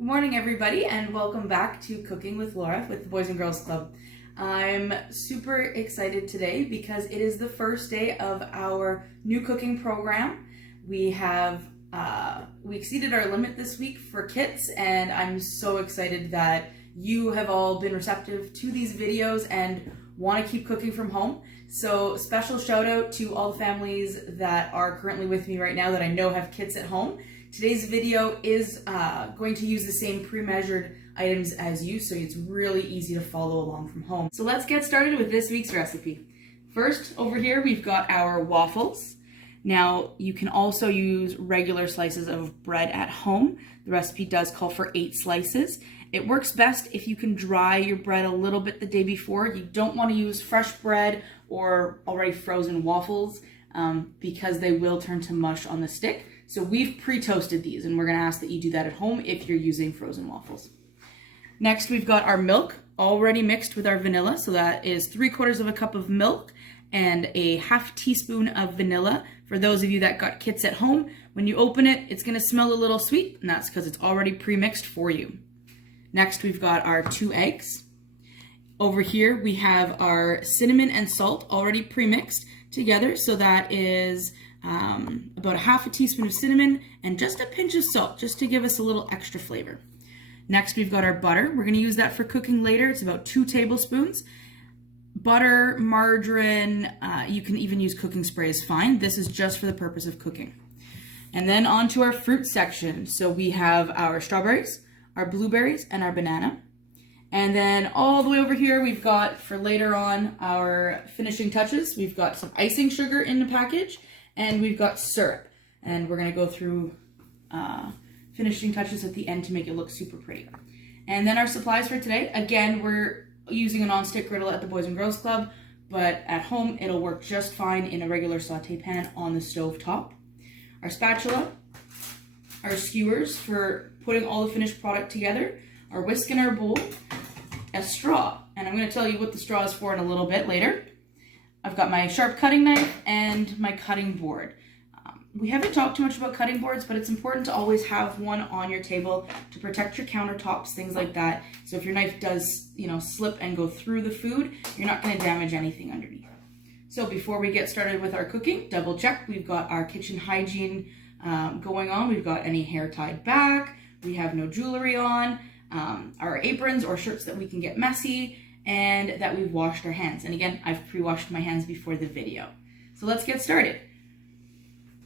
Good morning, everybody, and welcome back to Cooking with Laura with the Boys and Girls Club. I'm super excited today because it is the first day of our new cooking program. We exceeded our limit this week for kits, and I'm so excited that you have all been receptive to these videos and want to keep cooking from home. So special shout out to all the families that are currently with me right now that I know have kits at home. Today's video is going to use the same pre-measured items as you, so it's really easy to follow along from home. So let's get started with this week's recipe. First, over here, we've got our waffles. Now, you can also use regular slices of bread at home. The recipe does call for 8 slices. It works best if you can dry your bread a little bit the day before. You don't want to use fresh bread or already frozen waffles because they will turn to mush on the stick. So we've pre-toasted these, and we're gonna ask that you do that at home if you're using frozen waffles. Next, we've got our milk already mixed with our vanilla. So that is 3/4 cup of milk and a half teaspoon of vanilla. For those of you that got kits at home, when you open it, it's gonna smell a little sweet, and that's because it's already pre-mixed for you. Next, we've got our 2 eggs. Over here, we have our cinnamon and salt already pre-mixed together. So that is about a half a teaspoon of cinnamon and just a pinch of salt, just to give us a little extra flavor. Next, we've got our butter. We're gonna use that for cooking later. It's about 2 tablespoons. Butter, margarine, you can even use cooking spray is fine. This is just for the purpose of cooking. And then on to our fruit section. So we have our strawberries, our blueberries, and our banana. And then all the way over here, we've got, for later on, our finishing touches. We've got some icing sugar in the package, and we've got syrup. And we're gonna go through finishing touches at the end to make it look super pretty. And then our supplies for today, again, we're using a non-stick griddle at the Boys and Girls Club, but at home, it'll work just fine in a regular saute pan on the stove top. Our spatula, our skewers for putting all the finished product together, our whisk in our bowl, a straw, and I'm going to tell you what the straw is for in a little bit later. I've got my sharp cutting knife and my cutting board. We haven't talked too much about cutting boards, but it's important to always have one on your table to protect your countertops, things like that. So if your knife does, slip and go through the food, you're not going to damage anything underneath. So before we get started with our cooking, double check. We've got our kitchen hygiene going on. We've got any hair tied back. We have no jewelry on. Our aprons or shirts that we can get messy, and that we've washed our hands. And again, I've pre-washed my hands before the video. So let's get started.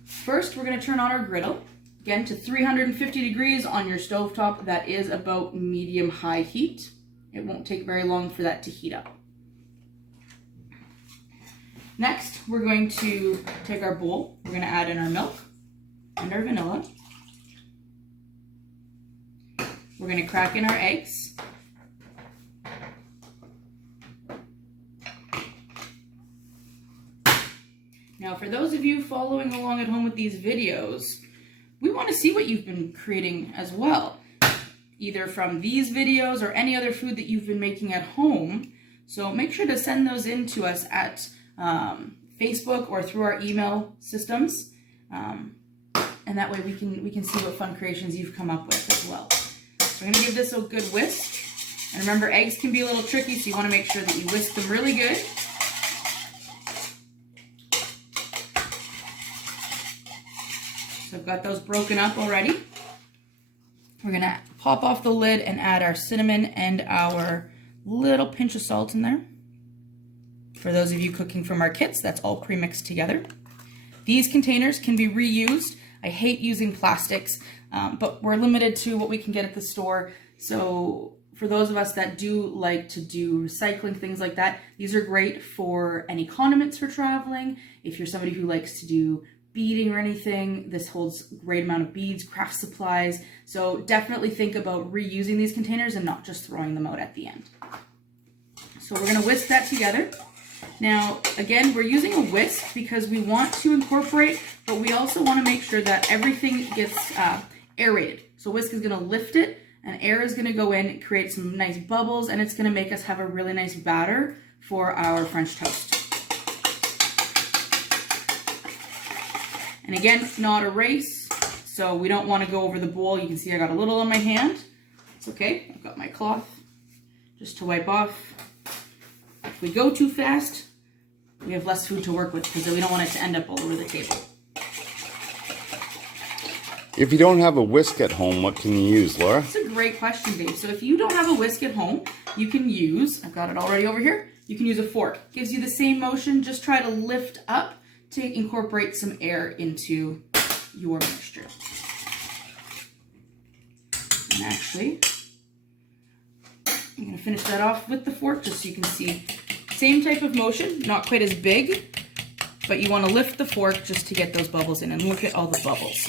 First, we're going to turn on our griddle, again to 350 degrees on your stovetop. That is about medium-high heat. It won't take very long for that to heat up. Next, we're going to take our bowl. We're going to add in our milk and our vanilla. We're going to crack in our eggs. Now, for those of you following along at home with these videos, we want to see what you've been creating as well, either from these videos or any other food that you've been making at home. So make sure to send those in to us at Facebook or through our email systems, and that way we can see what fun creations you've come up with as well. So we're going to give this a good whisk. And remember, eggs can be a little tricky, so you want to make sure that you whisk them really good. So I've got those broken up already. We're going to pop off the lid and add our cinnamon and our little pinch of salt in there. For those of you cooking from our kits, that's all pre-mixed together. These containers can be reused. I hate using plastics, but we're limited to what we can get at the store. So for those of us that do like to do recycling, things like that, these are great for any condiments for traveling. If you're somebody who likes to do beading or anything, this holds a great amount of beads, craft supplies. So definitely think about reusing these containers and not just throwing them out at the end. So we're gonna whisk that together. Now, again, we're using a whisk because we want to incorporate, but we also want to make sure that everything gets aerated. So whisk is going to lift it, and air is going to go in, create some nice bubbles, and it's going to make us have a really nice batter for our French toast. And again, not a race, so we don't want to go over the bowl. You can see I got a little on my hand. It's okay, I've got my cloth just to wipe off. If we go too fast, we have less food to work with because we don't want it to end up all over the table. If you don't have a whisk at home, what can you use, Laura? That's a great question, Dave. So if you don't have a whisk at home, you can use, I've got it already over here, you can use a fork. Gives you the same motion, just try to lift up to incorporate some air into your mixture. And actually, I'm going to finish that off with the fork just so you can see. Same type of motion, not quite as big, but you want to lift the fork just to get those bubbles in. And look at all the bubbles.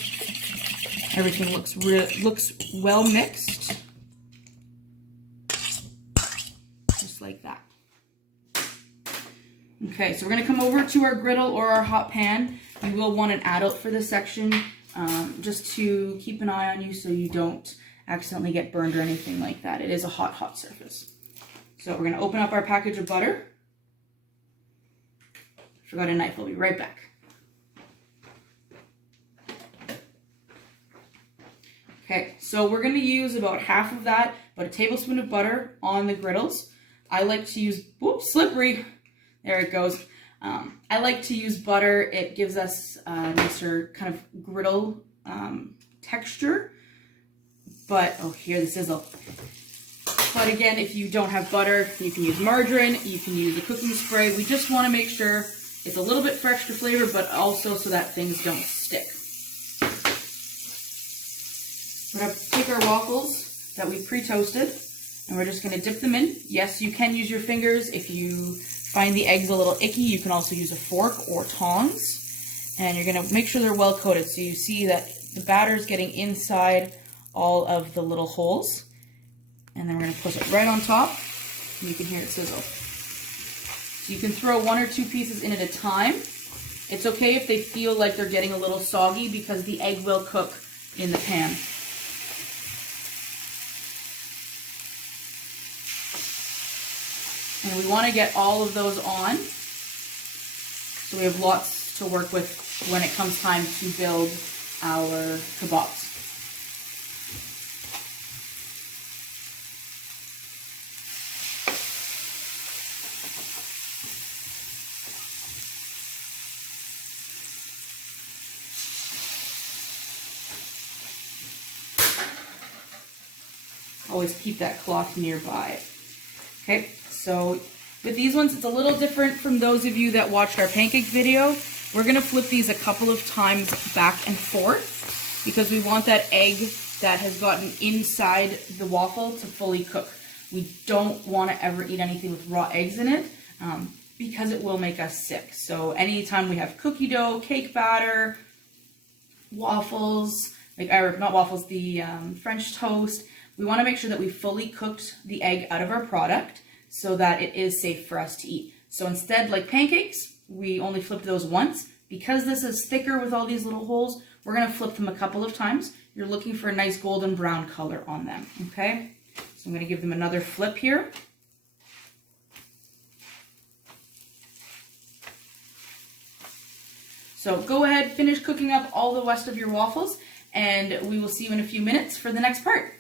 Everything looks well mixed. Just like that. Okay, so we're going to come over to our griddle or our hot pan. You will want an adult for this section, just to keep an eye on you so you don't accidentally get burned or anything like that. It is a hot surface. So we're going to open up our package of butter. Forgot a knife, I'll be right back. Okay, so we're going to use about half of that, about a tablespoon of butter on the griddles. I like to use, whoops, slippery. There it goes. I like to use butter. It gives us a nicer kind of griddle texture. But, oh, here, the sizzle. But again, if you don't have butter, you can use margarine, you can use a cooking spray. We just want to make sure it's a little bit for extra flavor, but also so that things don't stick. We're going to take our waffles that we pre-toasted, and we're just going to dip them in. Yes, you can use your fingers. If you find the eggs a little icky, you can also use a fork or tongs. And you're going to make sure they're well coated, so you see that the batter is getting inside all of the little holes. And then we're going to push it right on top, and you can hear it sizzle. So you can throw 1 or 2 pieces in at a time. It's okay if they feel like they're getting a little soggy because the egg will cook in the pan. And we want to get all of those on, so we have lots to work with when it comes time to build our kebabs. Always keep that cloth nearby. Okay, so with these ones, it's a little different from those of you that watched our pancake video. We're going to flip these a couple of times back and forth because we want that egg that has gotten inside the waffle to fully cook. We don't want to ever eat anything with raw eggs in it because it will make us sick. So anytime we have cookie dough, cake batter, waffles, not waffles, the French toast, we want to make sure that we fully cooked the egg out of our product so that it is safe for us to eat. So instead, like pancakes, we only flipped those once. Because this is thicker with all these little holes, we're going to flip them a couple of times. You're looking for a nice golden brown color on them, okay? So I'm going to give them another flip here. So go ahead, finish cooking up all the rest of your waffles, and we will see you in a few minutes for the next part.